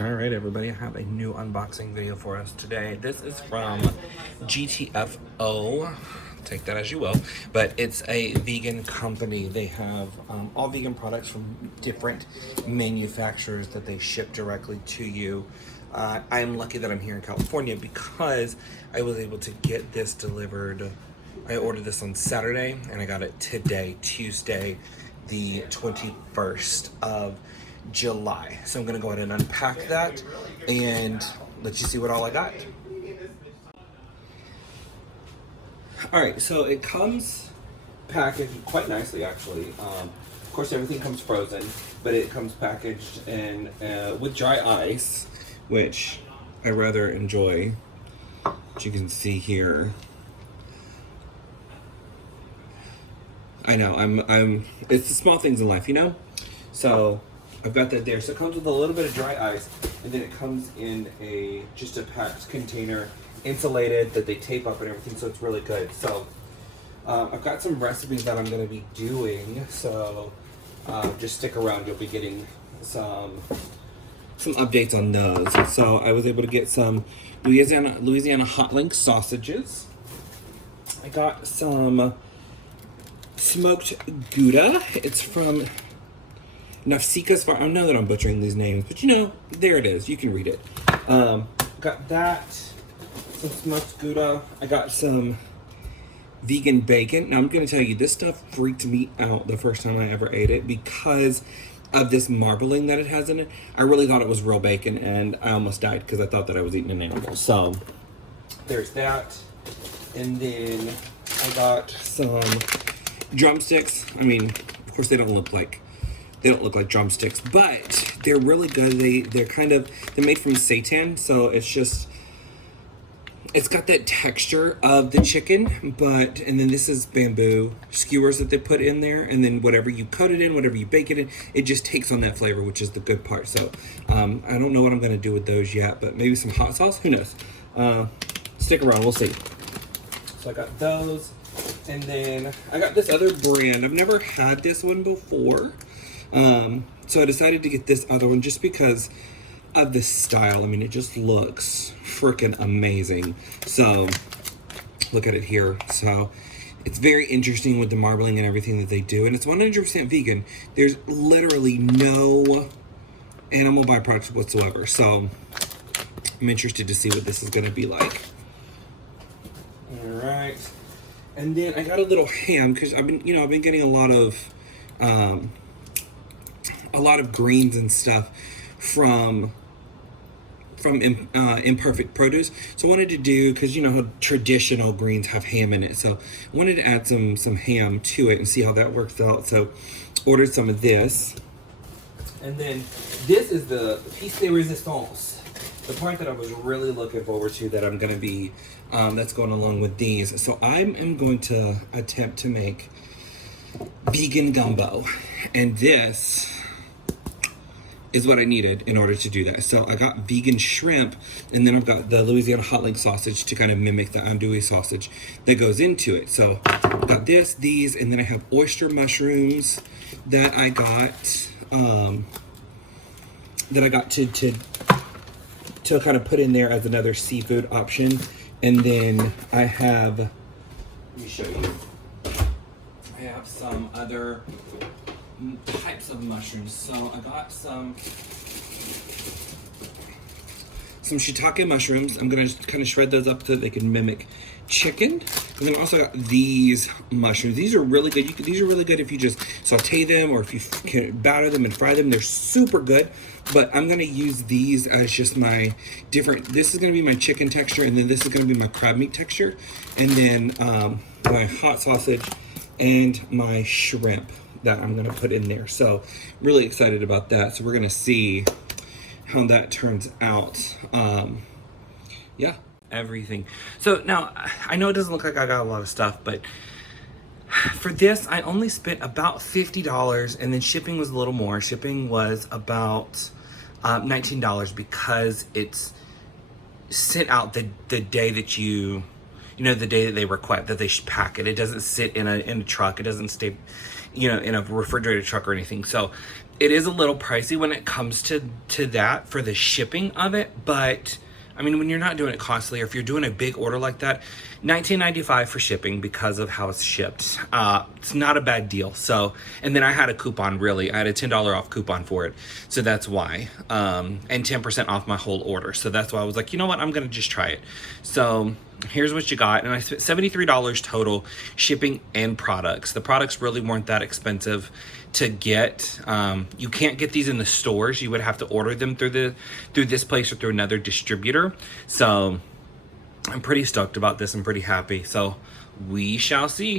All right, everybody, I have a new unboxing video for us today. This is from GTFO. Take that as you will, but it's a vegan company. They have all vegan products from different manufacturers that they ship directly to you. I'm lucky that I'm here in California because I was able to get this delivered. I ordered this on Saturday and I got it today, Tuesday, the 21st of July. So I'm gonna go ahead and unpack that and let you see what all I got. All right, so it comes packaged quite nicely, actually. Of course, everything comes frozen, but it comes packaged in with dry ice, which I rather enjoy. As you can see here, I know I'm. It's the small things in life, you know. So I've got that there. So it comes with a little bit of dry ice, and then it comes in just a packed container, insulated, that they tape up and everything, so it's really good. So I've got some recipes that I'm going to be doing, so just stick around. You'll be getting some updates on those. So I was able to get some Louisiana hot link sausages. I got some smoked Gouda. It's from Nafsika's farm. I know that I'm butchering these names, but you know, there it is. You can read it. Got that. Some smoked Gouda. I got some vegan bacon. Now I'm going to tell you, this stuff freaked me out the first time I ever ate it because of this marbling that it has in it. I really thought it was real bacon, and I almost died because I thought that I was eating an animal. So there's that. And then I got some drumsticks. I mean, of course they don't look like drumsticks, but they're really good. They're made from seitan, so it's got that texture of the chicken, and then this is bamboo skewers that they put in there, and then whatever you coat it in, whatever you bake it in, it just takes on that flavor, which is the good part. So I don't know what I'm going to do with those yet, but maybe some hot sauce, who knows. Stick around, we'll see. So I got those, and then I got this other brand. I've never had this one before, so I decided to get this other one just because of the style. I mean, it just looks freaking amazing. So look at it here. So it's very interesting with the marbling and everything that they do, and it's 100% vegan. There's literally no animal byproducts whatsoever. So I'm interested to see what this is going to be like. All right, and then I got a little ham because I've been getting a lot of greens and stuff from Imperfect Produce. So I wanted to do, because you know how traditional greens have ham in it, so I wanted to add some ham to it and see how that works out. So ordered some of this, and then this is the piece de resistance, the part that I was really looking forward to, that I'm going to be that's going along with these. So I am going to attempt to make vegan gumbo, and this is what I needed in order to do that. So I got vegan shrimp, and then I've got the Louisiana hot link sausage to kind of mimic the andouille sausage that goes into it. So I've got these, and then I have oyster mushrooms that I got to kind of put in there as another seafood option. And then I have, let me show you. I have some other types of mushrooms. So I got some shiitake mushrooms. I'm gonna kind of shred those up so that they can mimic chicken. And then I also got these mushrooms. These are really good. These are really good if you just saute them, or if you can batter them and fry them. They're super good. But I'm gonna use these as just my different. This is gonna be my chicken texture, and then this is gonna be my crab meat texture, and then my hot sausage and my shrimp that I'm gonna put in there. So really excited about that. So we're gonna see how that turns out. Yeah, everything. So now I know it doesn't look like I got a lot of stuff, but for this I only spent about $50, and then shipping was a little more. Shipping was about $19 because it's sent out the day that the day that they request that they pack it. It doesn't sit in a truck. It doesn't stay, in a refrigerated truck or anything. So it is a little pricey when it comes to that for the shipping of it, but I mean, when you're not doing it constantly, or if you're doing a big order like that, $19.95 for shipping because of how it's shipped. It's not a bad deal. So, and then I had a coupon, really. I had a $10 off coupon for it. So that's why. And 10% off my whole order. So that's why I was like, you know what? I'm going to just try it. So here's what you got. And I spent $73 total shipping and products. The products really weren't that expensive to get. You can't get these in the stores. You would have to order them through this place or through another distributor. So I'm pretty stoked about this. I'm pretty happy. So we shall see.